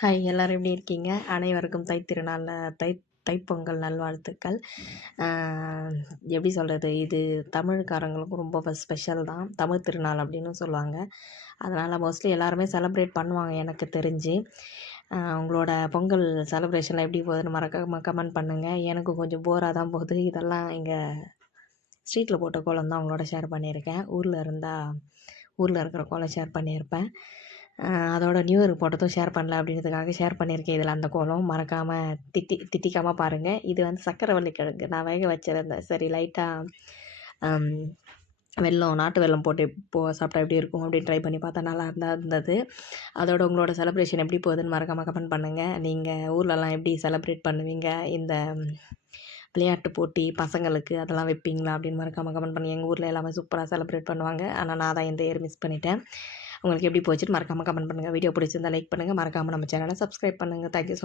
Hi எல்லாரும் எப்படி இருக்கீங்க? அனைவருக்கும் தைப்பொங்கல் நல்வாழ்த்துக்கள். ஆ எப்படி சொல்கிறது, இது தமிழ்காரங்களுக்கும் ரொம்ப ஸ்பெஷல் தான். தமிழ் திருநாள் அப்படின்னு சொல்லுவாங்க. அதனால் மோஸ்ட்லி எல்லாருமே செலிப்ரேட் பண்ணுவாங்க எனக்கு தெரிஞ்சு. உங்களோட பொங்கல் செலிப்ரேஷன்லாம் எப்படி போகுதுன்னு மறக்காம கமெண்ட் பண்ணுங்கள். எனக்கு கொஞ்சம் போராக தான் போகுது. இதெல்லாம் இங்கே ஸ்ட்ரீட்டில் போட்ட கோலம் தான் உங்களோட ஷேர் பண்ணியிருக்கேன். ஊரில் இருக்கிற கோலம் ஷேர் பண்ணியிருப்பேன். அதோட நியூ இயர் போட்டதும் ஷேர் பண்ணல அப்படின்றதுக்காக ஷேர் பண்ணியிருக்கேன். இதில் அந்த கோலம் மறக்காமல் திட்டிக்காமல் பாருங்கள். இது வந்து சக்கரவள்ளி கிழங்கு நான் வேக வச்சுருந்தேன். சரி லைட்டாக நாட்டு வெல்லம் போட்டு சாப்பிட்டா எப்படி இருக்கும் அப்படின்னு ட்ரை பண்ணி பார்த்தா நல்லா இருந்தது. அதோட உங்களோட செலிப்ரேஷன் எப்படி போகுதுன்னு மறக்காமல் கமெண்ட் பண்ணுங்கள். நீங்கள் ஊர்லலாம் எப்படி செலிப்ரேட் பண்ணுவீங்க? இந்த விளையாட்டு போட்டி பசங்களுக்கு அதெல்லாம் வைப்பீங்களா அப்படின்னு மறக்காமல் கமெண்ட் பண்ணி. எங்கள் ஊரில் எல்லாமே சூப்பராக செலிப்ரேட் பண்ணுவாங்க. ஆனால் நான் தான் இந்த இயர் மிஸ் பண்ணிட்டேன். உங்களுக்கு எப்படி போச்சுன்னு மறக்காமல் கமெண்ட் பண்ணுங்கள். வீடியோ பிடிச்சிருந்தா லைக் பண்ணுங்கள். மறக்காமல் நம்ம சேனலை சப்ஸ்கிரைப் பண்ணுங்கள். Thank you so much.